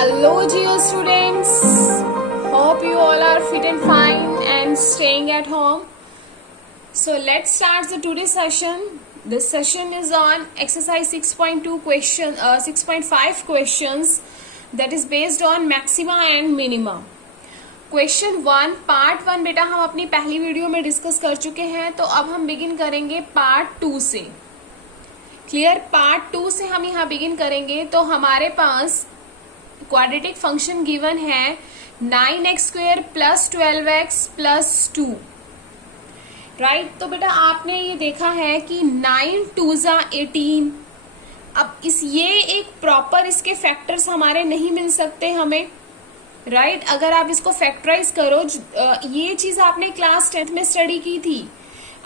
Hello, Geo students. Hope you all are fit and fine and staying at home. So let's start the today's session. This session is on exercise 6.5 questions that is based on maxima and minima. Question 1 part 1 बेटा हम अपनी पहली video में discuss कर चुके हैं, तो अब हम बिगिन करेंगे पार्ट 2 से. क्लियर. पार्ट 2 से हम यहाँ बिगिन करेंगे. तो हमारे पास क्वाड्रेटिक फंक्शन गिवन है 9x² plus 12x plus 2. Right. तो बेटा आपने ये देखा है कि 9 2 जा 18. अब ये एक प्रॉपर इसके फैक्टर्स हमारे नहीं मिल सकते हमें. राइट. अगर आप इसको फैक्टराइज करो, ये चीज आपने क्लास 10th में स्टडी की थी.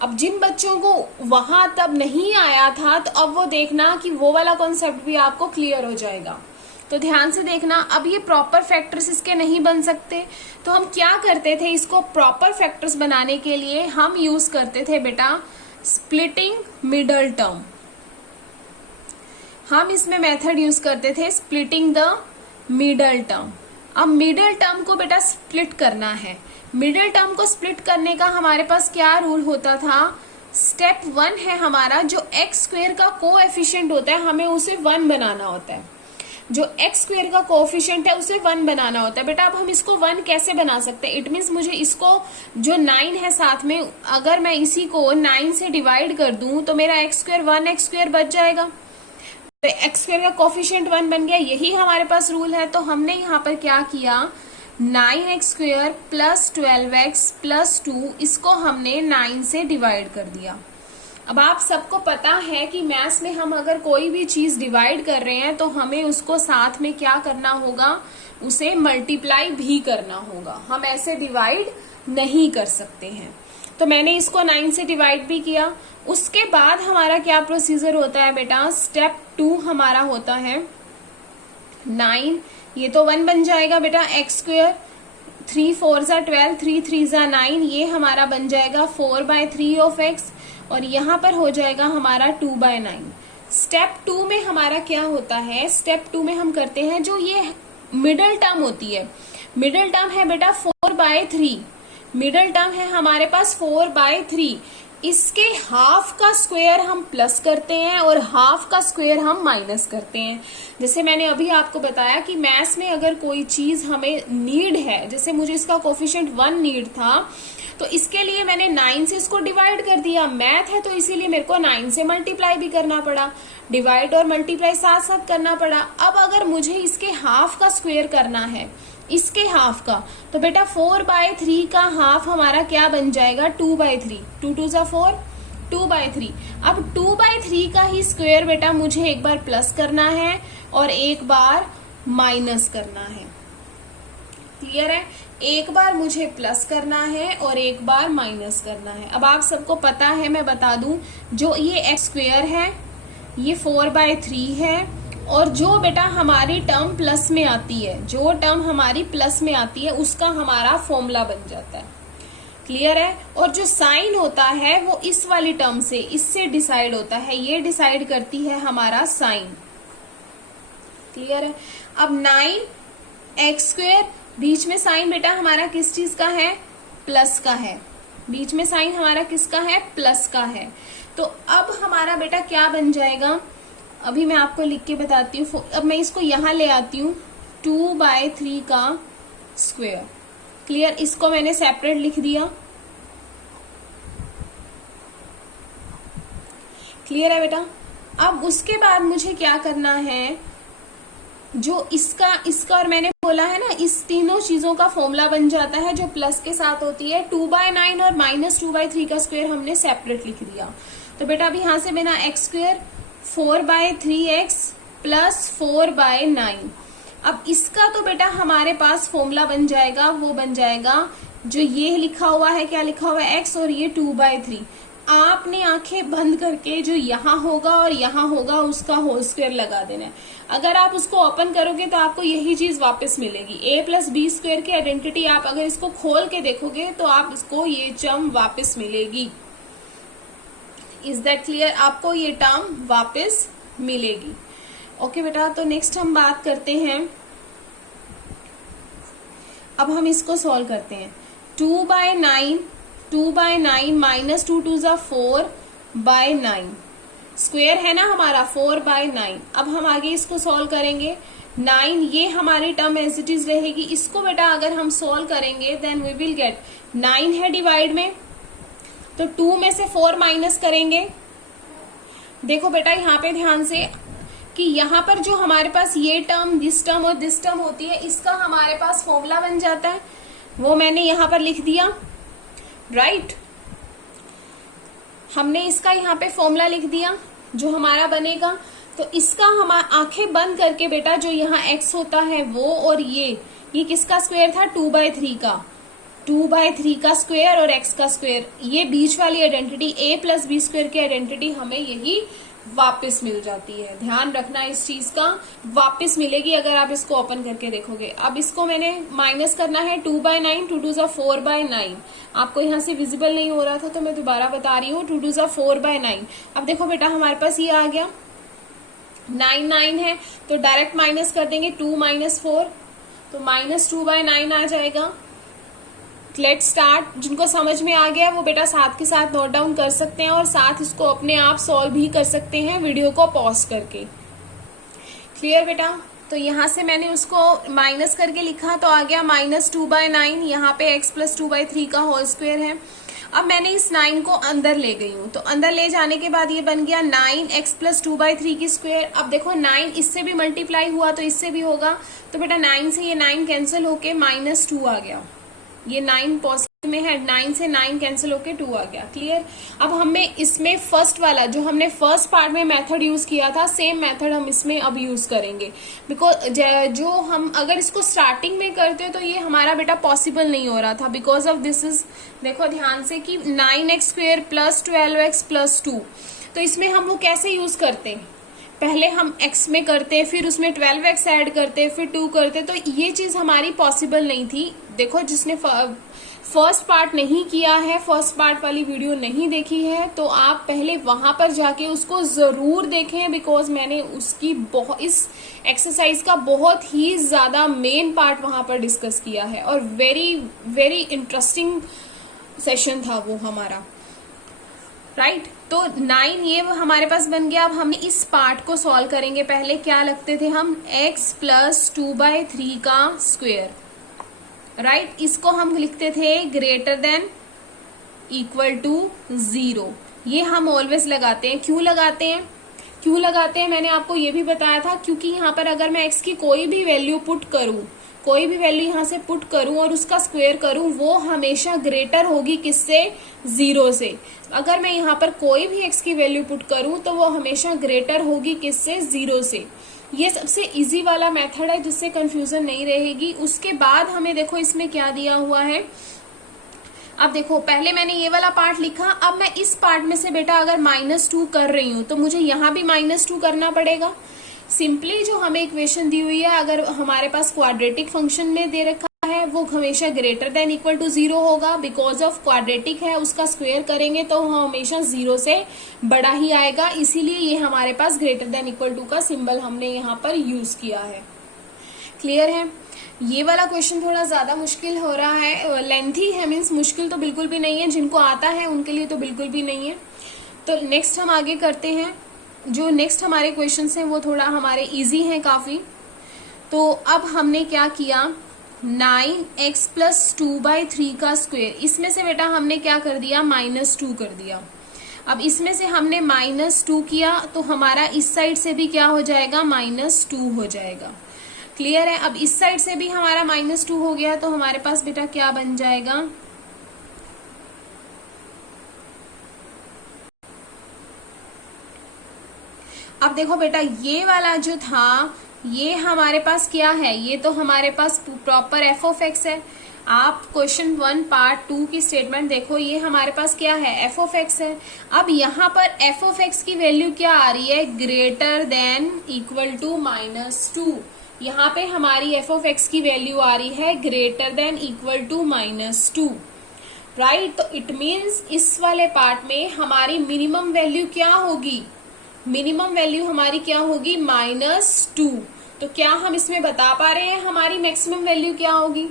अब जिन बच्चों को वहां तब नहीं आया था, तो अब वो देखना कि वो वाला कॉन्सेप्ट भी आपको क्लियर हो जाएगा. तो ध्यान से देखना. अब ये प्रॉपर फैक्टर्स इसके नहीं बन सकते, तो हम क्या करते थे, इसको प्रॉपर फैक्टर्स बनाने के लिए हम यूज करते थे बेटा स्प्लिटिंग मिडल टर्म. हम इसमें मेथड यूज करते थे स्प्लिटिंग द मिडल टर्म. अब मिडल टर्म को बेटा स्प्लिट करना है. मिडल टर्म को स्प्लिट करने का हमारे पास क्या रूल होता था. स्टेप 1 है हमारा, जो x² का कोएफिशिएंट होता है हमें उसे 1 बनाना होता है. जो x² का कोएफिशिएंट है उसे 1 बनाना होता है. बेटा अब हम इसको 1 कैसे बना सकते हैं. इट मीन्स मुझे इसको जो 9 है साथ में, अगर मैं इसी को 9 से डिवाइड कर दूं तो मेरा x² 1x² बच जाएगा. तो x² का कोएफिशिएंट 1 बन गया. यही हमारे पास रूल है. तो हमने यहाँ पर क्या किया, 9x² प्लस 12x प्लस 2 इसको हमने 9 से डिवाइड कर दिया. अब आप सबको पता है कि मैथ्स में हम अगर कोई भी चीज डिवाइड कर रहे हैं तो हमें उसको साथ में क्या करना होगा, उसे मल्टीप्लाई भी करना होगा. हम ऐसे डिवाइड नहीं कर सकते हैं. तो मैंने इसको 9 से डिवाइड भी किया. उसके बाद हमारा क्या प्रोसीजर होता है बेटा, स्टेप 2 हमारा होता है 9, ये तो 1 बन जाएगा बेटा. x², 3 4 जा 12, 3 3 जा 9, ये हमारा बन जाएगा 4/3 ऑफ x, और यहाँ पर हो जाएगा हमारा 2/9. स्टेप 2 में हमारा क्या होता है, स्टेप 2 में हम करते हैं जो ये मिडल टर्म होती है. मिडल टर्म है बेटा 4/3. मिडल टर्म है हमारे पास 4/3. इसके हाफ का स्क्वायर हम प्लस करते हैं और हाफ का स्क्वायर हम माइनस करते हैं. जैसे मैंने अभी आपको बताया कि मैथ्स में अगर कोई चीज हमें नीड है, जैसे मुझे इसका कोफिशिएंट 1 नीड था, तो इसके लिए मैंने 9 से इसको डिवाइड कर दिया. मैथ है तो इसीलिए मेरे को 9 से मल्टीप्लाई भी करना पड़ा. डिवाइड और मल्टीप्लाई साथ साथ करना पड़ा. अब अगर मुझे इसके हाफ का स्क्वायर करना है, इसके हाफ का, तो बेटा 4/3 का हाफ हमारा क्या बन जाएगा, 2/3. 2 2 जा 4, 2/3. अब 2/3 का ही स्क्वायर बेटा मुझे एक बार प्लस करना है और एक बार माइनस करना है. क्लियर है. एक बार मुझे प्लस करना है और एक बार माइनस करना है. अब आप सबको पता है, मैं बता दूं, जो ये x² है ये 4/3 है, और जो बेटा हमारी टर्म प्लस में आती है, जो टर्म हमारी प्लस में आती है उसका हमारा फॉर्मूला बन जाता है. क्लियर है. और जो साइन होता है वो इस वाली टर्म से, इससे डिसाइड होता है. ये डिसाइड करती है हमारा साइन. क्लियर है. अब 9x², बीच में साइन बेटा हमारा किस चीज का है, प्लस का है. बीच में साइन हमारा किसका है, प्लस का है. तो अब हमारा बेटा क्या बन जाएगा, अभी मैं आपको लिख के बताती हूँ. अब मैं इसको यहां ले आती हूँ, 2/3 का स्क्वायर. क्लियर. इसको मैंने सेपरेट लिख दिया. क्लियर है बेटा. अब उसके बाद मुझे क्या करना है, जो इसका और मैंने बोला है ना, इस तीनों चीजों का फॉर्मूला बन जाता है जो प्लस के साथ होती है. 2/9 और -2/3 का स्क्वायर हमने सेपरेट लिख दिया. तो बेटा अब यहां से बिना x², 4/3x प्लस 4/9. अब इसका तो बेटा हमारे पास फॉर्मूला बन जाएगा, वो बन जाएगा जो ये लिखा हुआ है, क्या लिखा हुआ है, x, और ये 2/3. आपने आंखें बंद करके जो यहाँ होगा और यहाँ होगा उसका होल स्क्वायर लगा देना है. अगर आप उसको ओपन करोगे तो आपको यही चीज वापस मिलेगी. a+b² की आइडेंटिटी आप अगर इसको खोल के देखोगे तो आप इसको ये टर्म वापस मिलेगी. Is that clear. आपको ये टर्म वापस मिलेगी. ओके बेटा. तो नेक्स्ट हम बात करते हैं अब हम इसको सॉल्व करते हैं। 2/9 माइनस 2 2 ज़ा 4/9 स्क्वायर है ना हमारा 4/9। अब हम आगे इसको सॉल्व करेंगे। 9 ये हमारी टर्म एज इट इज रहेगी। इसको बेटा अगर हम सॉल्व करेंगे देन वी विल गेट 9 है डिवाइड में, तो 2 में से 4 माइनस करेंगे। देखो बेटा यहाँ पे ध्यान से कि यहाँ पर जो हमारे पास ये टर्म, दिस टर्म और दिस टर्म होती है, इसका हमारे पास फॉर्मूला बन जाता है, वो मैंने यहाँ पर लिख दिया, राइट। हमने इसका यहाँ पे फॉर्मूला लिख दिया जो हमारा बनेगा। तो इसका हम आंखें बंद करके बेटा जो यहाँ x होता है वो, और ये किसका स्क्वायर था, 2/3 का, 2/3 का स्क्वायर और x का स्क्वायर, ये बीच वाली identity a plus b square की आइडेंटिटी हमें यही वापस मिल जाती है। ध्यान रखना इस चीज का, वापस मिलेगी अगर आप इसको ओपन करके देखोगे। अब इसको मैंने माइनस करना है 2/9, 2 2 ज़ा 4/9। आपको यहाँ से विजिबल नहीं हो रहा था तो मैं दोबारा बता रही हूँ, 2 2 ज़ा 4/9। अब देखो बेटा हमारे पास ये आ गया, 9 है तो डायरेक्ट माइनस कर देंगे, 2 माइनस 4 तो -2/9 आ जाएगा। Let start. जिनको समझ में आ गया वो बेटा साथ के साथ नोट डाउन कर सकते हैं और साथ इसको अपने आप सॉल्व भी कर सकते हैं वीडियो को पॉज करके। क्लियर बेटा? तो यहाँ से मैंने उसको माइनस करके लिखा तो आ गया -2/9। यहाँ पे x प्लस 2/3 का होल स्क्वायर है। अब मैंने इस 9 को अंदर ले गई हूँ, तो अंदर ले जाने के बाद ये बन गया 9x प्लस 2/3 की स्क्वायर। अब देखो 9 इससे भी मल्टीप्लाई हुआ तो इससे भी होगा, तो बेटा 9 से ये 9 कैंसिल होके -2 आ गया। ये 9 पॉजिटिव में है, 9 से 9 कैंसिल होके 2 आ गया। क्लियर? अब हमें इसमें फर्स्ट वाला जो हमने फर्स्ट पार्ट में मेथड यूज किया था, सेम मेथड हम इसमें अब यूज करेंगे। बिकॉज जो हम अगर इसको स्टार्टिंग में करते तो ये हमारा बेटा पॉसिबल नहीं हो रहा था, बिकॉज ऑफ दिस इज, देखो ध्यान से कि 9x square plus 12x plus 2, तो इसमें हम वो कैसे यूज करते हैं, पहले हम x में करते, फिर उसमें 12x ऐड करते, फिर 2 करते, तो ये चीज हमारी पॉसिबल नहीं थी। देखो जिसने फर्स्ट पार्ट नहीं किया है, फर्स्ट पार्ट वाली वीडियो नहीं देखी है, तो आप पहले वहां पर जाके उसको जरूर देखें, बिकॉज मैंने उसकी इस एक्सरसाइज का बहुत ही ज्यादा मेन पार्ट वहां पर डिस्कस किया है और वेरी वेरी इंटरेस्टिंग सेशन था वो हमारा, राइट। तो 9 ये हमारे पास बन गया। अब हम इस पार्ट को सॉल्व करेंगे। पहले क्या लगते थे हम, x प्लस 2/3 का स्क्वायर, राइट। इसको हम लिखते थे ग्रेटर देन इक्वल टू 0। ये हम ऑलवेज लगाते हैं। क्यों लगाते हैं? क्यों लगाते हैं मैंने आपको ये भी बताया था, क्योंकि यहाँ पर अगर मैं x की कोई भी वैल्यू पुट करूं, कोई भी वैल्यू यहाँ से पुट करूं और उसका स्क्वायर करूं, वो हमेशा ग्रेटर होगी किससे, 0 से। अगर मैं यहाँ पर कोई भी x की वैल्यू पुट करूं तो वो हमेशा ग्रेटर होगी किससे, 0 से। ये सबसे इजी वाला मेथड है जिससे कंफ्यूजन नहीं रहेगी। उसके बाद हमें देखो इसमें क्या दिया हुआ है। अब देखो पहले मैंने ये वाला पार्ट लिखा, अब मैं इस पार्ट में से बेटा अगर -2 कर रही हूं तो मुझे यहाँ भी -2 करना पड़ेगा। सिंपली जो हमें इक्वेशन दी हुई है, अगर हमारे पास क्वाड्रेटिक फंक्शन में दे रखा है, वो हमेशा ग्रेटर देन इक्वल टू 0 होगा। बिकॉज ऑफ क्वाड्रेटिक है, उसका स्क्वायर करेंगे तो हमेशा 0 से बड़ा ही आएगा, इसीलिए ये हमारे पास ग्रेटर देन इक्वल टू का सिंबल हमने यहाँ पर यूज किया है। क्लियर है? ये वाला क्वेश्चन थोड़ा ज्यादा मुश्किल हो रहा है, लेंथी है, मीन्स मुश्किल तो बिल्कुल भी नहीं है, जिनको आता है उनके लिए तो बिल्कुल भी नहीं है। तो नेक्स्ट हम आगे करते हैं। जो नेक्स्ट हमारे क्वेश्चंस हैं वो थोड़ा हमारे इजी हैं काफी। तो अब हमने क्या किया, 9x प्लस 2/3 का स्क्वायर, इसमें से बेटा हमने क्या कर दिया, -2 कर दिया। अब इसमें से हमने -2 किया तो हमारा इस साइड से भी क्या हो जाएगा, -2 हो जाएगा। क्लियर है? अब इस साइड से भी हमारा -2 हो गया तो हमारे पास बेटा क्या बन जाएगा, अब देखो बेटा ये वाला जो था ये हमारे पास क्या है, ये तो हमारे पास प्रॉपर f(x) है। आप क्वेश्चन 1 पार्ट 2 की स्टेटमेंट देखो, ये हमारे पास क्या है, f(x) है। अब यहाँ पर f(x) की वैल्यू क्या आ रही है, ग्रेटर देन इक्वल टू -2। यहाँ पे हमारी f(x) की वैल्यू आ रही है greater than equal to -2, right. तो इट मीन्स इस वाले पार्ट में हमारी मिनिमम वैल्यू क्या होगी, मिनिमम वैल्यू हमारी क्या होगी, -2। तो क्या हम इसमें बता पा रहे हैं हमारी मैक्सिमम वैल्यू क्या होगी,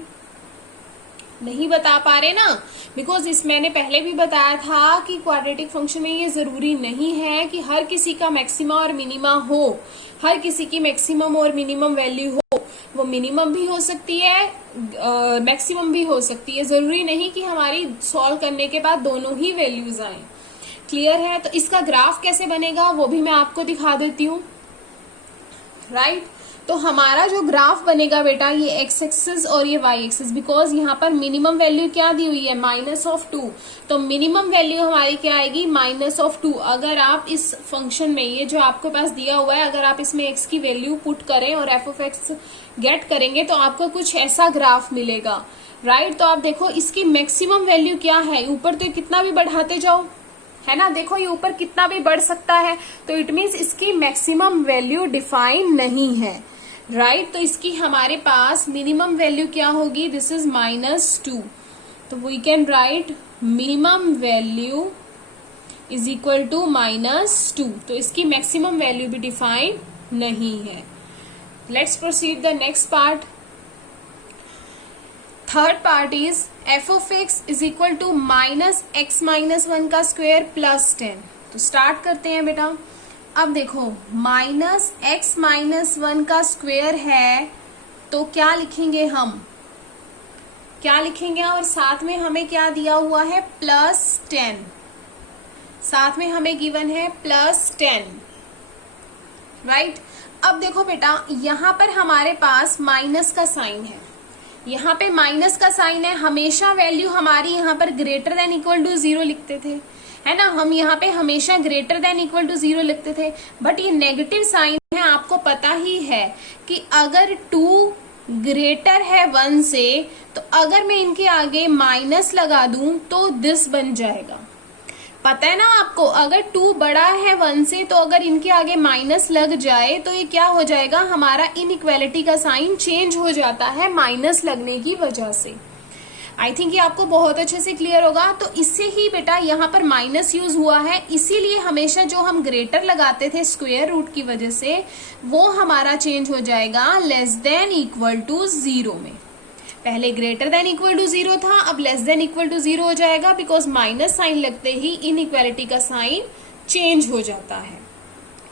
नहीं बता पा रहे ना, बिकॉज इस मैंने पहले भी बताया था कि क्वाड्रेटिक फंक्शन में ये जरूरी नहीं है कि हर किसी का मैक्सिमा और मिनिमा हो, हर किसी की मैक्सिमम और मिनिमम वैल्यू हो। वो मिनिमम भी हो सकती है, मैक्सिमम भी हो सकती है, जरूरी नहीं कि हमारी सॉल्व करने के बाद दोनों ही वैल्यूज आए। क्लियर है? तो इसका ग्राफ कैसे बनेगा वो भी मैं आपको दिखा देती हूँ। राइट, तो हमारा जो ग्राफ बनेगा बेटा, ये एक्स एक्सिस और ये वाई एक्सिस, बिकॉज यहाँ पर मिनिमम वैल्यू क्या दी हुई है, -2, तो मिनिमम वैल्यू हमारी क्या आएगी, -2। अगर आप इस फंक्शन में, ये जो आपके पास दिया हुआ है, अगर आप इसमें x की वैल्यू पुट करें और f ऑफ x गेट करेंगे तो आपको कुछ ऐसा ग्राफ मिलेगा। राइट, तो आप देखो इसकी मैक्सिमम वैल्यू क्या है, ऊपर तो कितना भी बढ़ाते जाओ, है ना, देखो ये ऊपर कितना भी बढ़ सकता है, तो इट मीन्स इसकी मैक्सिमम वैल्यू डिफाइन नहीं है। राइट, तो इसकी हमारे पास मिनिमम वैल्यू क्या होगी, दिस इज -2, तो we can write minimum value is equal to -2, तो इसकी मैक्सिमम वैल्यू भी डिफाइन नहीं है। Let's proceed the next part. Third part is f of x is equal to -x-1 का स्क्वायर प्लस 10। तो स्टार्ट करते हैं बेटा। अब देखो -x-1 का स्क्वायर है, तो क्या लिखेंगे हम, क्या लिखेंगे, और साथ में हमें क्या दिया हुआ है, +10, साथ में हमें गिवन है +10। राइट, अब देखो बेटा यहां पर हमारे पास माइनस का साइन है, यहाँ पे माइनस का साइन है, हमेशा वैल्यू हमारी यहाँ पर ग्रेटर देन इक्वल टू 0 लिखते थे, है ना, हम यहाँ पे हमेशा ग्रेटर देन इक्वल टू 0 लिखते थे, बट ये नेगेटिव साइन है, आपको पता ही है कि अगर 2 ग्रेटर है 1 से, तो अगर मैं इनके आगे माइनस लगा दूं तो दिस बन जाएगा। पता है ना आपको, अगर 2 बड़ा है 1 से, तो अगर इनके आगे माइनस लग जाए तो ये क्या हो जाएगा, हमारा इनइक्वालिटी का साइन चेंज हो जाता है माइनस लगने की वजह से। आई थिंक ये आपको बहुत अच्छे से क्लियर होगा। तो इससे ही बेटा यहाँ पर माइनस यूज हुआ है, इसीलिए हमेशा जो हम ग्रेटर लगाते थे स्क्वायर रूट की वजह से, वो हमारा चेंज हो जाएगा लेस देन इक्वल टू 0 में। पहले ग्रेटर देन इक्वल टू 0 था, अब लेस देन इक्वल टू 0 हो जाएगा, बिकॉज माइनस साइन लगते ही इनइक्वालिटी का साइन चेंज हो जाता है।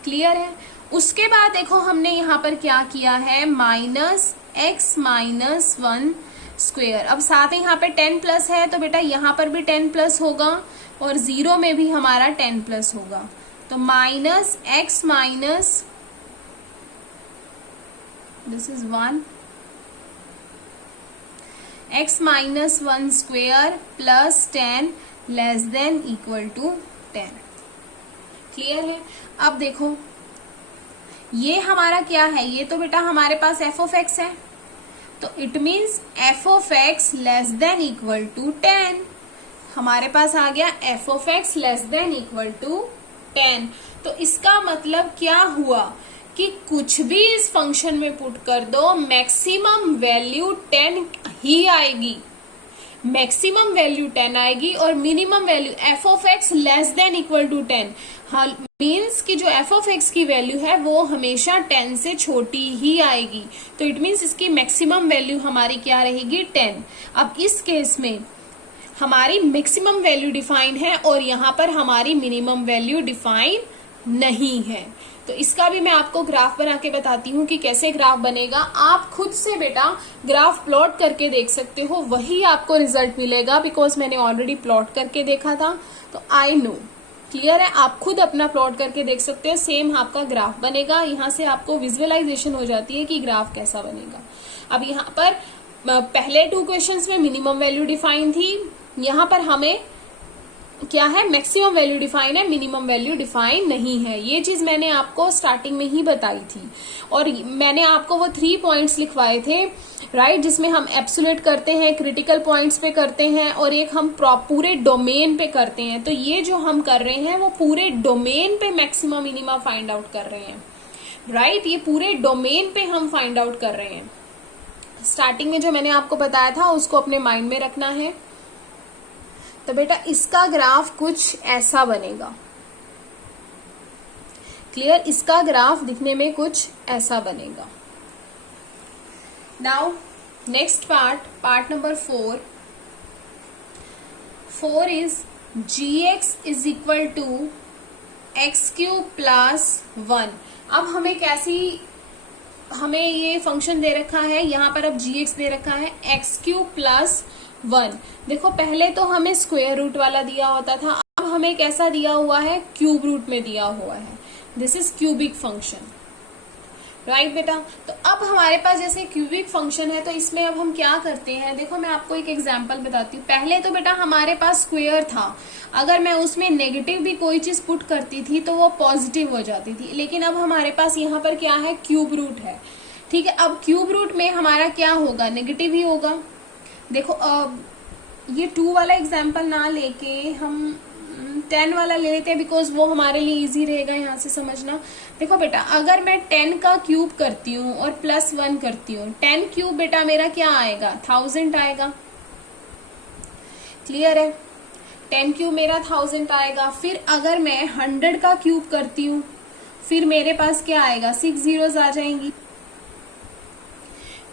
क्लियर है? उसके बाद देखो हमने यहाँ पर क्या किया है, -x-1 स्क्वायर। अब साथ ही यहाँ पे 10 प्लस है, तो बेटा यहाँ पर भी 10 प्लस होगा और 0 में भी हमारा 10 प्लस होगा, तो -x- this is 1 x-1 square plus 10 less than equal to 10। Clear है? अब देखो ये हमारा क्या है, ये तो बेटा हमारे पास f ऑफ x है, तो it means f of x less than equal to 10। हमारे पास आ गया f of x less than equal to 10। तो इसका मतलब क्या हुआ कि कुछ भी इस फंक्शन में पुट कर दो, मैक्सिमम वैल्यू 10 ही आएगी, मैक्सिमम वैल्यू 10 आएगी और minimum value f of x less than equal to 10, means कि जो f ऑफ x की वैल्यू है वो हमेशा 10 से छोटी ही आएगी। तो इट मीन्स इसकी मैक्सिमम वैल्यू हमारी क्या रहेगी, 10। अब इस केस में हमारी मैक्सिमम वैल्यू डिफाइन है और यहाँ पर हमारी मिनिमम वैल्यू डिफाइन नहीं है। तो इसका भी मैं आपको ग्राफ बना के बताती हूँ कि कैसे ग्राफ बनेगा। आप खुद से बेटा ग्राफ प्लॉट करके देख सकते हो, वही आपको रिजल्ट मिलेगा, बिकॉज मैंने ऑलरेडी प्लॉट करके देखा था, तो आई नो। क्लियर है? आप खुद अपना प्लॉट करके देख सकते हो, सेम आपका ग्राफ बनेगा। यहाँ से आपको विजुअलाइजेशन हो जाती है कि ग्राफ कैसा बनेगा। अब यहाँ पर पहले 2 क्वेश्चंस में मिनिमम वैल्यू डिफाइन थी, यहाँ पर हमें क्या है, मैक्सिमम वैल्यू डिफाइन है, मिनिमम वैल्यू डिफाइन नहीं है। ये चीज मैंने आपको स्टार्टिंग में ही बताई थी और मैंने आपको वो 3 पॉइंट्स लिखवाए थे, राइट, जिसमें हम एब्सोल्यूट करते हैं, क्रिटिकल पॉइंट्स पे करते हैं और एक हम पूरे डोमेन पे करते हैं। तो ये जो हम कर रहे हैं वो पूरे डोमेन पे मैक्सिमम मिनिमा फाइंड आउट कर रहे हैं, राइट, ये पूरे डोमेन पे हम फाइंड आउट कर रहे हैं। स्टार्टिंग में जो मैंने आपको बताया था उसको अपने माइंड में रखना है। तो बेटा इसका ग्राफ कुछ ऐसा बनेगा। क्लियर? इसका ग्राफ दिखने में कुछ ऐसा बनेगा। Now next part number 4। 4 is gx is equal to x cube plus 1। अब हमें ये फंक्शन दे रखा है, यहाँ पर अब gx दे रखा है एक्स क्यूब प्लस 1। देखो पहले तो हमें स्क्वायर रूट वाला दिया होता था, अब हमें कैसा दिया हुआ है, क्यूब रूट में दिया हुआ है। This is cubic function, right बेटा। तो अब हमारे पास जैसे क्यूबिक फंक्शन है, तो इसमें अब हम क्या करते हैं, देखो मैं आपको एक एग्जांपल बताती हूँ। पहले तो बेटा हमारे पास स्क्वायर था, अगर मैं उसमें नेगेटिव भी कोई चीज पुट करती थी तो वो पॉजिटिव हो जाती थी, लेकिन अब हमारे पास यहाँ पर क्या है, क्यूब रूट है, ठीक है। अब क्यूब रूट में हमारा क्या होगा, नेगेटिव ही होगा। देखो अब ये 2 वाला एग्जाम्पल ना लेके हम 10 वाला ले लेते हैं, बिकॉज वो हमारे लिए इजी रहेगा यहाँ से समझना। देखो बेटा अगर मैं 10 का क्यूब करती हूँ और प्लस 1 करती हूँ, 10 क्यूब बेटा मेरा क्या आएगा, 1000 आएगा, क्लियर है। 10 क्यूब मेरा 1000 आएगा। फिर अगर मैं 100 का क्यूब करती हूँ, फिर मेरे पास क्या आएगा, 6 जीरोस आ जाएंगी,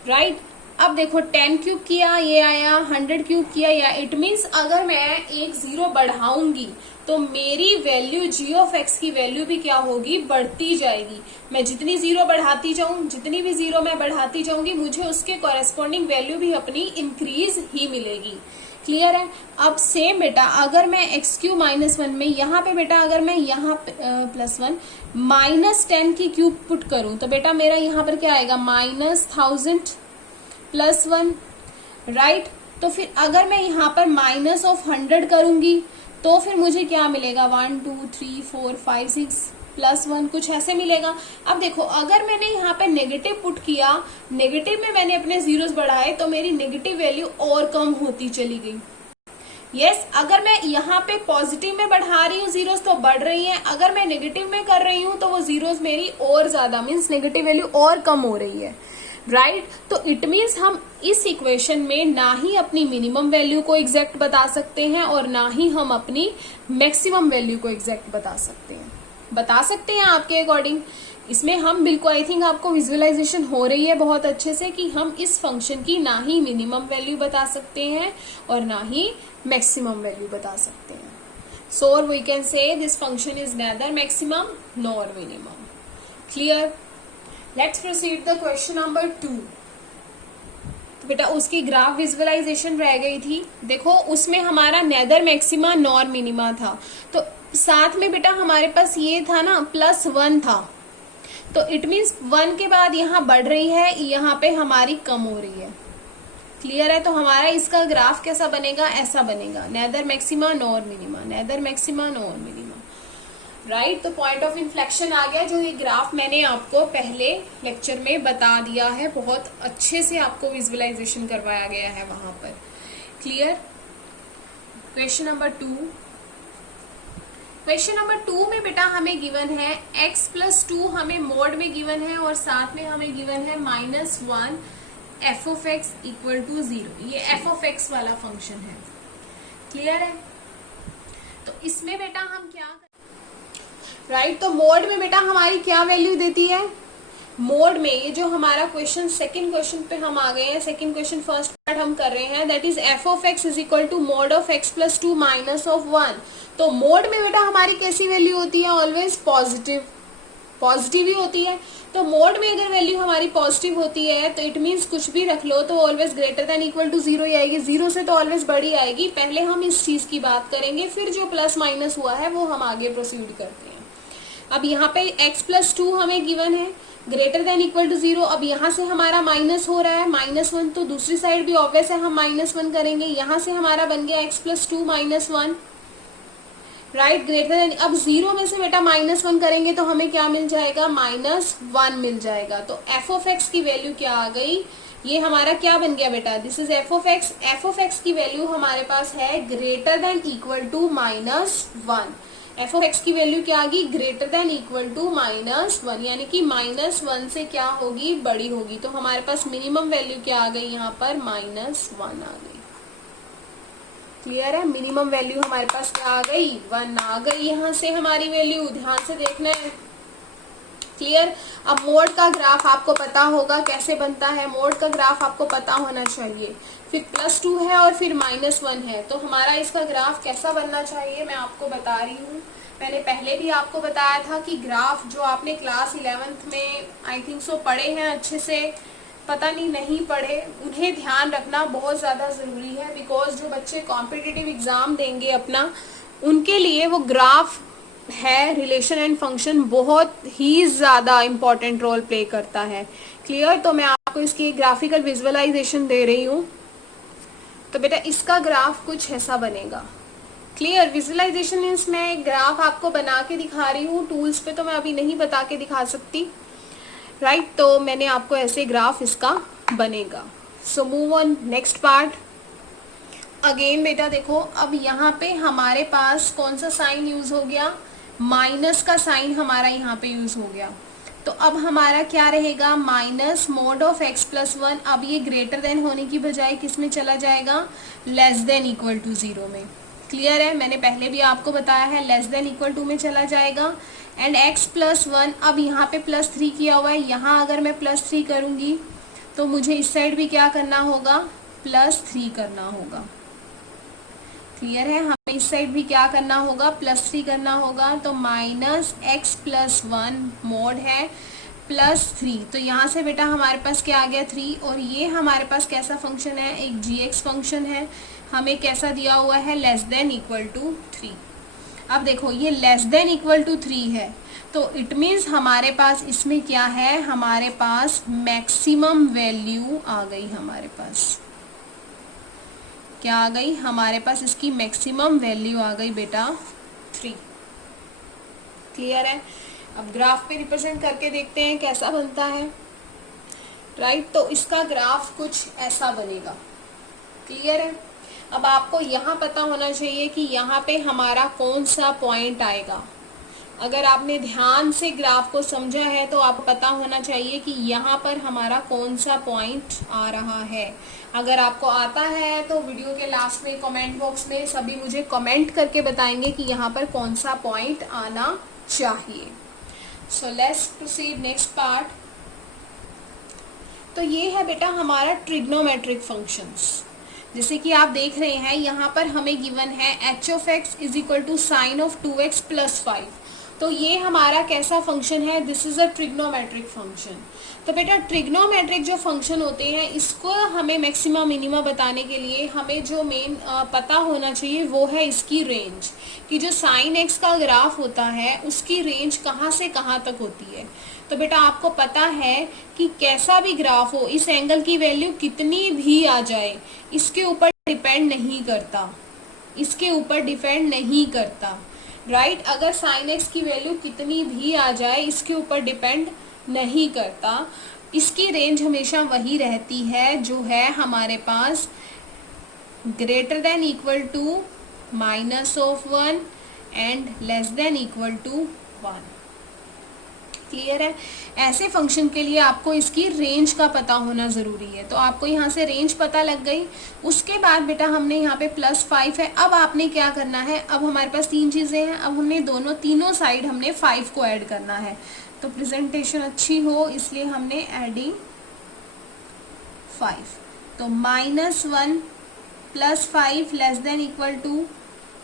राइट। अब देखो 10 क्यूब किया ये आया, 100 क्यूब किया या, इट मीन्स अगर मैं एक जीरो बढ़ाऊंगी तो मेरी वैल्यू जी ऑफ एक्स की वैल्यू भी क्या होगी, बढ़ती जाएगी। मैं जितनी जीरो बढ़ाती जाऊं, जितनी भी जीरो मैं बढ़ाती जाऊंगी, मुझे उसके कॉरेस्पॉन्डिंग वैल्यू भी अपनी इंक्रीज ही मिलेगी, क्लियर है। अब सेम बेटा अगर मैं एक्स क्यूब माइनस 1 में यहाँ पे बेटा अगर मैं यहाँ प्लस 1 माइनस 10 की क्यूब पुट करूं, तो बेटा मेरा यहाँ पर क्या आएगा, -1000 प्लस 1, राइट। तो फिर अगर मैं यहाँ पर माइनस ऑफ 100 करूंगी तो फिर मुझे क्या मिलेगा, 1 2 3 4 5 6 प्लस 1, कुछ ऐसे मिलेगा। अब देखो अगर मैंने यहाँ पे नेगेटिव पुट किया, नेगेटिव में मैंने अपने जीरोस बढ़ाए, तो मेरी नेगेटिव वैल्यू और कम होती चली गई। यस, अगर मैं यहाँ पे पॉजिटिव में बढ़ा रही हूँ जीरोस तो बढ़ रही हैं, अगर मैं नेगेटिव में कर रही हूँ तो वो जीरोस मेरी और ज्यादा, मीन्स नेगेटिव वैल्यू और कम हो रही है, राइट। तो इट मीन्स हम इस इक्वेशन में ना ही अपनी मिनिमम वैल्यू को एग्जैक्ट बता सकते हैं और ना ही हम अपनी मैक्सिमम वैल्यू को एग्जैक्ट बता सकते हैं आपके अकॉर्डिंग। इसमें हम बिल्कुल, आई थिंक आपको विजुअलाइजेशन हो रही है बहुत अच्छे से कि हम इस फंक्शन की ना ही मिनिमम वैल्यू बता सकते हैं और ना ही मैक्सिमम वैल्यू बता सकते हैं। So we can say this function is neither maximum nor minimum, clear. Let's proceed the question number 2। तो बेटा उसकी ग्राफ विजुअलाइजेशन रह गई थी। देखो उसमें हमारा नेदर मैक्सिमा नॉर मिनिमा था, तो साथ में बेटा हमारे पास ये था ना +1 था, तो इट मीन्स 1 के बाद यहाँ बढ़ रही है, यहाँ पे हमारी कम हो रही है, क्लियर है। तो हमारा इसका ग्राफ कैसा बनेगा, ऐसा बनेगा, neither maxima nor minima, neither maxima nor minima, right. तो पॉइंट ऑफ इन्फ्लेक्शन आ गया, जो ये ग्राफ मैंने आपको पहले लेक्चर में बता दिया है, बहुत अच्छे से आपको विजुअलाइजेशन करवाया गया है वहां पर, clear. Question number 2। Question number 2 में बेटा हमें गिवन है x+2 हमें मोड में गिवन है और साथ में हमें गिवन है -1 f(x) = 0। ये f(x) वाला फंक्शन है, क्लियर है। तो इसमें बेटा हम क्या राइट, तो मोड में बेटा हमारी क्या वैल्यू देती है, मोड में ये जो हमारा क्वेश्चन सेकंड क्वेश्चन पे हम आ गए हैं, सेकंड क्वेश्चन फर्स्ट पार्ट हम कर रहे हैं, that is f(x) = mod of x+2 -1। तो मोड में बेटा हमारी कैसी वैल्यू होती है, ऑलवेज पॉजिटिव ही होती है। तो मोड में अगर वैल्यू हमारी पॉजिटिव होती है तो इट मीन्स कुछ भी रख लो तो ऑलवेज > 0 ही आएगी, 0 से तो ऑलवेज बड़ी आएगी। पहले हम इस चीज की बात करेंगे, फिर जो प्लस माइनस हुआ है वो हम आगे प्रोसीड करते हैं। अब यहाँ पे x+2 हमें गिवन है, > 0। अब यहाँ से हमारा माइनस हो रहा है, -1, तो दूसरी साइड भी ऑब्वियस है, हम -1 करेंगे। यहाँ से हमारा बन गया x+2 -1, राइट, > अब 0 में से बेटा -1 करेंगे तो हमें क्या मिल जाएगा, -1 मिल जाएगा। तो f(x) की वैल्यू क्या आ गई, ये हमारा क्या बन गया बेटा, दिस इज f(x). f(x) की वैल्यू हमारे पास है > -1। f(x) की वैल्यू क्या आ गई, > -1, यानी कि -1 से क्या होगी, बड़ी होगी। तो हमारे पास मिनिमम वैल्यू क्या आ गई, यहाँ पर -1 आ गई, क्लियर है। मिनिमम वैल्यू हमारे पास क्या आ गई, 1 आ गई। यहाँ से हमारी वैल्यू ध्यान से देखना है, क्लियर। अब मोड का ग्राफ आपको पता होगा कैसे बनता है, मोड का ग्राफ आपको पता होना चाहिए। फिर +2 है और फिर -1 है, तो हमारा इसका ग्राफ कैसा बनना चाहिए मैं आपको बता रही हूँ। मैंने पहले भी आपको बताया था कि ग्राफ जो आपने क्लास 11th में आई थिंक सो पढ़े हैं अच्छे से, पता नहीं पढ़े, उन्हें ध्यान रखना बहुत ज़्यादा ज़रूरी है। बिकॉज जो बच्चे कॉम्पिटिटिव एग्ज़ाम देंगे अपना, उनके लिए वो ग्राफ है, रिलेशन एंड फंक्शन बहुत ही ज़्यादा इम्पॉर्टेंट रोल प्ले करता है। क्लियर। तो मैं आपको इसकी ग्राफिकल विजुअलाइजेशन दे रही हूँ। तो बेटा इसका ग्राफ कुछ ऐसा बनेगा। क्लियर। विजुअलाइजेशन मीन्स मैं एक ग्राफ आपको बना के दिखा रही हूँ, टूल्स पे तो मैं अभी नहीं बता के दिखा सकती, राइट। तो मैंने आपको ऐसे ग्राफ इसका बनेगा। So move on next part. Again बेटा देखो, अब यहाँ पे हमारे पास कौन सा साइन यूज हो गया, माइनस का साइन हमारा यहाँ पे यूज हो गया। तो अब हमारा क्या रहेगा, माइनस मोड ऑफ x+1। अब ये ग्रेटर देन होने की बजाय किस में चला जाएगा, लेस देन इक्वल टू 0 में। क्लियर है। मैंने पहले भी आपको बताया है, लेस देन इक्वल टू में चला जाएगा। एंड x+1, अब यहाँ पे +3 किया हुआ है, यहाँ अगर मैं +3 करूँगी तो मुझे इस साइड भी क्या करना होगा, +3 करना होगा। क्लियर है। हमें इस साइड भी क्या करना होगा, +3 करना होगा। तो -x+1 मोड है +3। तो यहाँ से बेटा हमारे पास क्या आ गया, 3। और ये हमारे पास कैसा फंक्शन है, एक gx फंक्शन है। हमें कैसा दिया हुआ है, लेस देन इक्वल टू 3। अब देखो ये लेस देन इक्वल टू 3 है, तो इट मीन्स हमारे पास इसमें क्या है, हमारे पास मैक्सिमम वैल्यू आ गई। हमारे पास क्या आ गई, हमारे पास इसकी मैक्सिमम वैल्यू आ गई बेटा 3। क्लियर है। अब ग्राफ पे रिप्रेजेंट करके देखते हैं कैसा बनता है, राइट। तो इसका ग्राफ कुछ ऐसा बनेगा। क्लियर है। अब आपको यहाँ पता होना चाहिए कि यहाँ पे हमारा कौन सा पॉइंट आएगा। अगर आपने ध्यान से ग्राफ को समझा है तो आपको पता होना चाहिए कि यहाँ पर हमारा कौन सा पॉइंट आ रहा है। अगर आपको आता है तो वीडियो के लास्ट में कमेंट बॉक्स में सभी मुझे कमेंट करके बताएंगे कि यहाँ पर कौन सा पॉइंट आना चाहिए। So let's proceed next part. तो ये है बेटा हमारा ट्रिग्नोमेट्रिक फंक्शंस। जैसे कि आप देख रहे हैं यहाँ पर हमें गिवन है h(x) = sin of 2x + 5। तो ये हमारा कैसा फंक्शन है, this is a trigonometric function. तो बेटा ट्रिग्नोमेट्रिक जो फंक्शन होते हैं, इसको हमें मैक्सिमा मिनिमा बताने के लिए हमें जो मेन पता होना चाहिए वो है इसकी रेंज, कि जो साइन एक्स का ग्राफ होता है उसकी रेंज कहाँ से कहाँ तक होती है। तो बेटा आपको पता है कि कैसा भी ग्राफ हो, इस एंगल की वैल्यू कितनी भी आ जाए इसके ऊपर डिपेंड नहीं करता, इसके ऊपर डिपेंड नहीं करता, राइट। अगर साइन एक्स की वैल्यू कितनी भी आ जाए इसके ऊपर डिपेंड नहीं करता, इसकी रेंज हमेशा वही रहती है जो है हमारे पास greater than equal to -1 and less than equal to 1। Clear है। ऐसे फंक्शन के लिए आपको इसकी रेंज का पता होना ज़रूरी है। तो आपको यहाँ से रेंज पता लग गई। उसके बाद बेटा हमने यहाँ पे +5 है। अब आपने क्या करना है, अब हमारे पास 3 चीज़ें हैं, अब हमने तीनों साइड हमने 5 को ऐड करना है। तो प्रेजेंटेशन अच्छी हो इसलिए हमने एडिंग 5। तो -1 + 5 less than equal to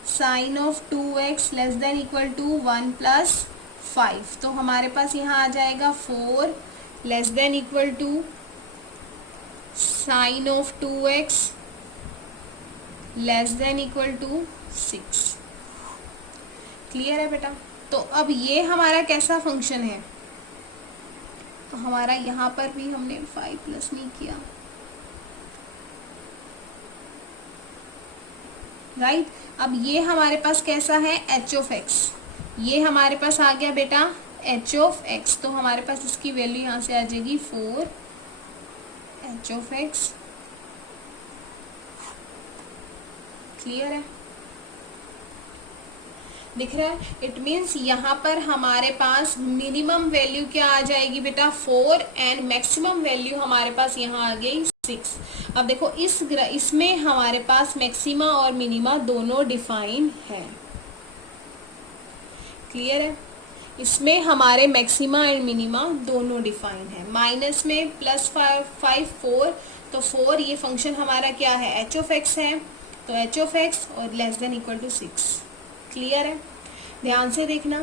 sin of 2x less than equal to 1 + 5। तो हमारे पास यहाँ आ जाएगा 4 less than equal to sin of 2x less than equal to 6। Clear है बेटा। तो अब ये हमारा कैसा फंक्शन है, तो हमारा यहाँ पर भी हमने 5 प्लस नहीं किया, राइट। अब ये हमारे पास कैसा है, h(x), ये हमारे पास आ गया बेटा h(x), तो हमारे पास इसकी वैल्यू यहाँ से आ जाएगी 4 h(x). क्लियर है, दिख रहा है। इट मीन्स यहाँ पर हमारे पास मिनिमम वैल्यू क्या आ जाएगी बेटा 4 एंड मैक्सिमम वैल्यू हमारे पास यहाँ आ गई 6। अब देखो इसमें हमारे पास मैक्सिमा और मिनिमा दोनों डिफाइन है। क्लियर है। इसमें हमारे मैक्सिमा एंड मिनिमा दोनों डिफाइन है। माइनस में प्लस 5 4, तो 4 ये फंक्शन हमारा क्या है, एच ऑफ एक्स है, तो एच ऑफ एक्स और less than equal to 6। Clear है, ध्यान से देखना।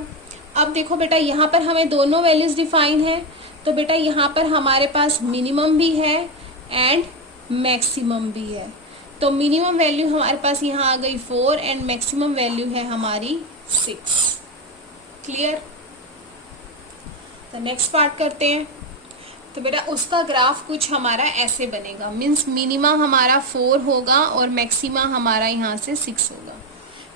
अब देखो बेटा यहाँ पर हमें दोनों वैल्यूज डिफाइन है, तो बेटा यहाँ पर हमारे पास मिनिमम भी है एंड मैक्सिमम भी है। तो मिनिमम वैल्यू हमारे पास यहाँ आ गई 4 एंड मैक्सिमम वैल्यू है हमारी 6। क्लियर, तो नेक्स्ट पार्ट करते हैं। तो बेटा उसका ग्राफ कुछ हमारा ऐसे बनेगा, मीन्स मिनिमा हमारा 4 होगा और मैक्सिमा हमारा यहाँ से 6 होगा,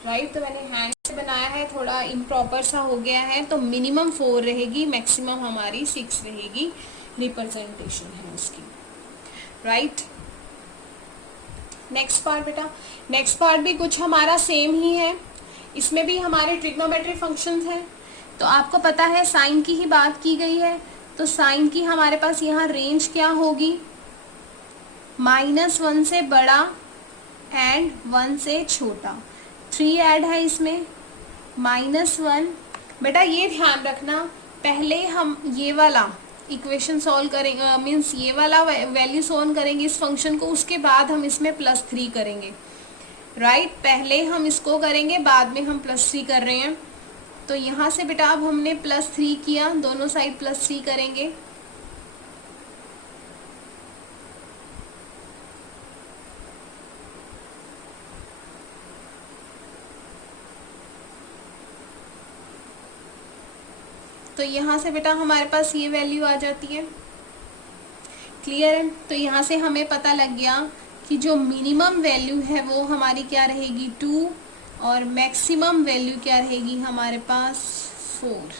राइट। तो मैंने हैंड से बनाया है, थोड़ा इम्प्रॉपर सा हो गया है। तो मिनिमम 4 रहेगी, मैक्सिमम हमारी 6 रहेगी, रिप्रेजेंटेशन है उसकी, राइट। नेक्स्ट पार्ट बेटा, नेक्स्ट पार्ट भी कुछ हमारा सेम ही है, इसमें भी हमारे ट्रिग्नोमेट्रिक फंक्शंस हैं। तो आपको पता है साइन की ही बात की गई है, तो साइन की हमारे पास यहाँ रेंज क्या होगी, -1 से बड़ा एंड 1 से छोटा। 3 ऐड है इसमें, -1। बेटा ये ध्यान रखना, पहले हम ये वाला इक्वेशन सॉल्व करेंगे, मीन्स ये वाला वैल्यू सॉल्व करेंगे इस फंक्शन को, उसके बाद हम इसमें +3 करेंगे, राइट। पहले हम इसको करेंगे, बाद में हम +3 कर रहे हैं। तो यहाँ से बेटा अब हमने +3 किया, दोनों साइड +3 करेंगे। तो यहाँ से बेटा हमारे पास ये वैल्यू आ जाती है। क्लियर है, तो यहाँ से हमें पता लग गया कि जो मिनिमम वैल्यू है वो हमारी क्या रहेगी 2 और मैक्सिमम वैल्यू क्या रहेगी हमारे पास 4।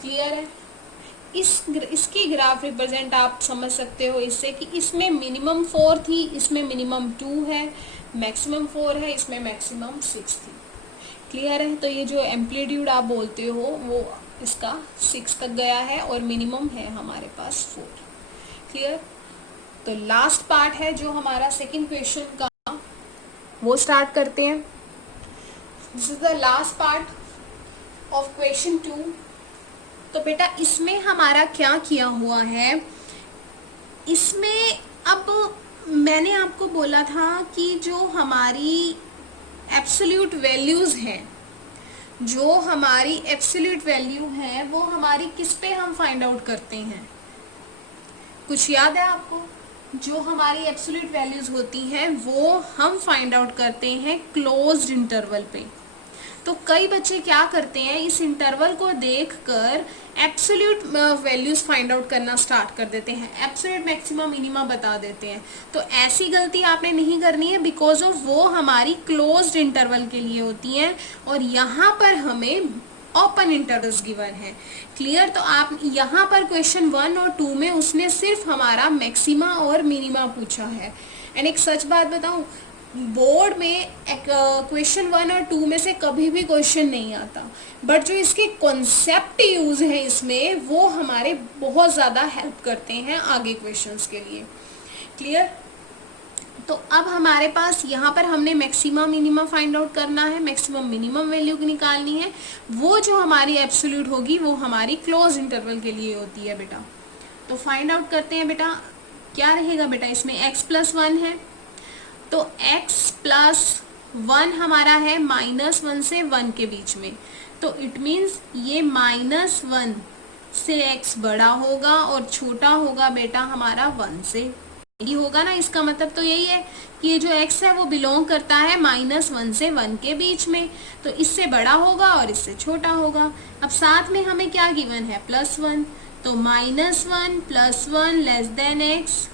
क्लियर है, इसकी ग्राफ रिप्रेजेंट आप समझ सकते हो इससे कि इसमें मिनिमम 4 थी, इसमें मिनिमम 2 है, मैक्सिमम 4 है, इसमें मैक्सिमम 6 थी। क्लियर है, तो ये जो एम्पलीट्यूड आप बोलते हो वो इसका 6 तक गया है और मिनिमम है हमारे पास 4। क्लियर, तो लास्ट पार्ट है जो हमारा सेकंड क्वेश्चन का, वो स्टार्ट करते हैं। This is the last part of question 2। तो बेटा इसमें हमारा क्या किया हुआ है, इसमें अब मैंने आपको बोला था कि जो हमारी एब्सोल्यूट वैल्यूज हैं, जो हमारी एब्सोल्यूट वैल्यू है वो हमारी किस पे हम फाइंड आउट करते हैं, कुछ याद है आपको? जो हमारी एब्सोल्यूट वैल्यूज होती हैं वो हम फाइंड आउट करते हैं क्लोज्ड इंटरवल पे। तो कई बच्चे क्या करते हैं, इस इंटरवल को देखकर एब्सोल्यूट वैल्यूज फाइंड आउट करना स्टार्ट कर देते हैं, एब्सोल्यूट मैक्सिमा मिनिमा बता देते हैं। तो ऐसी गलती आपने नहीं करनी है, बिकॉज ऑफ वो हमारी क्लोज्ड इंटरवल के लिए होती हैं और यहाँ पर हमें ओपन इंटरवल्स गिवन है। क्लियर, तो आप यहाँ पर क्वेश्चन 1 और 2 में उसने सिर्फ हमारा मैक्सिमा और मिनिमा पूछा है। एंड एक सच बात बताऊं, बोर्ड में क्वेश्चन 1 और 2 में से कभी भी क्वेश्चन नहीं आता, बट जो इसके कॉन्सेप्ट यूज है इसमें वो हमारे बहुत ज़्यादा हेल्प करते हैं आगे क्वेश्चंस के लिए। क्लियर, तो अब हमारे पास यहाँ पर हमने मैक्सिमा मिनिमा फाइंड आउट करना है, मैक्सिमम मिनिमम वैल्यू निकालनी है। वो जो हमारी एब्सोल्यूट होगी वो हमारी क्लोज इंटरवल के लिए होती है बेटा। तो फाइंड आउट करते हैं बेटा, क्या रहेगा बेटा इसमें x+1 है, तो x+1 हमारा है -1 से 1 के बीच में, तो इट मीन्स ये -1 से x बड़ा होगा और छोटा होगा बेटा हमारा 1 से ही होगा ना। इसका मतलब तो यही है कि ये जो x है वो बिलोंग करता है -1 से 1 के बीच में, तो इससे बड़ा होगा और इससे छोटा होगा। अब साथ में हमें क्या गिवन है +1, तो -1 + 1 लेस देन x,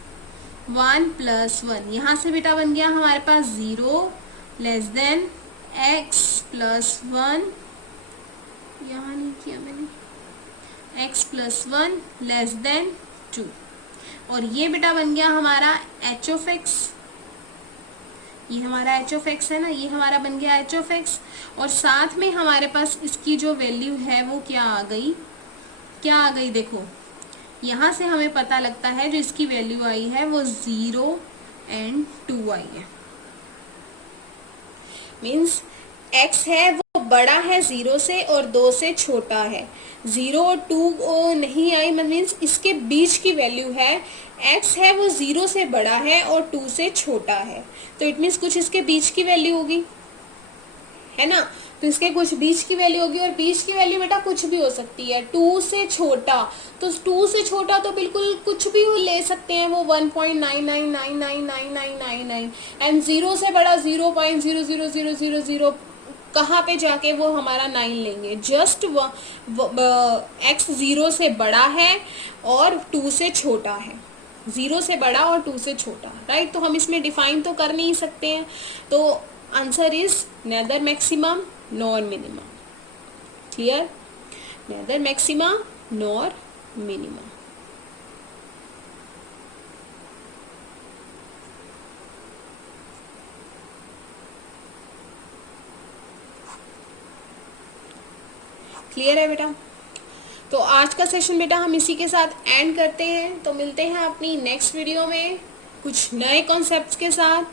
1 + 1 यहाँ से बेटा बन गया हमारे पास 0 लेस देन x + 1, यहाँ नहीं किया मैंने, x + 1 लेस देन 2, और ये बेटा बन गया हमारा h ऑफ x, ये हमारा h ऑफ x है ना, ये हमारा बन गया h ऑफ x, और साथ में हमारे पास इसकी जो वैल्यू है वो क्या आ गई, क्या आ गई देखो, यहाँ से हमें पता लगता है जो इसकी वैल्यू आई है वो 0 और 2 आई है। मीन्स x है वो बड़ा है 0 से और 2 से छोटा है। 0 और 2 नहीं आई, मीन्स इसके बीच की वैल्यू है x है वो 0 से बड़ा है और 2 से छोटा है, तो इट मीन्स कुछ इसके बीच की वैल्यू होगी, है ना। तो इसके कुछ बीच की वैल्यू होगी, और बीच की वैल्यू बेटा कुछ भी हो सकती है। 2 से छोटा, तो 2 से छोटा तो बिल्कुल कुछ भी ले सकते हैं, वो 1.99999999 एंड 0 से बड़ा 0.00000 कहाँ पे जाके वो हमारा 9 लेंगे। जस्ट x 0 से बड़ा है और 2 से छोटा है, 0 से बड़ा और 2 से छोटा, राइट। तो हम इसमें डिफाइन तो कर नहीं सकते हैं, तो answer is neither maximum nor minimum. Clear, neither maxima nor minimum. Clear है बेटा। तो आज का सेशन बेटा हम इसी के साथ एंड करते हैं, तो मिलते हैं अपनी नेक्स्ट वीडियो में कुछ नए कॉन्सेप्ट्स के साथ।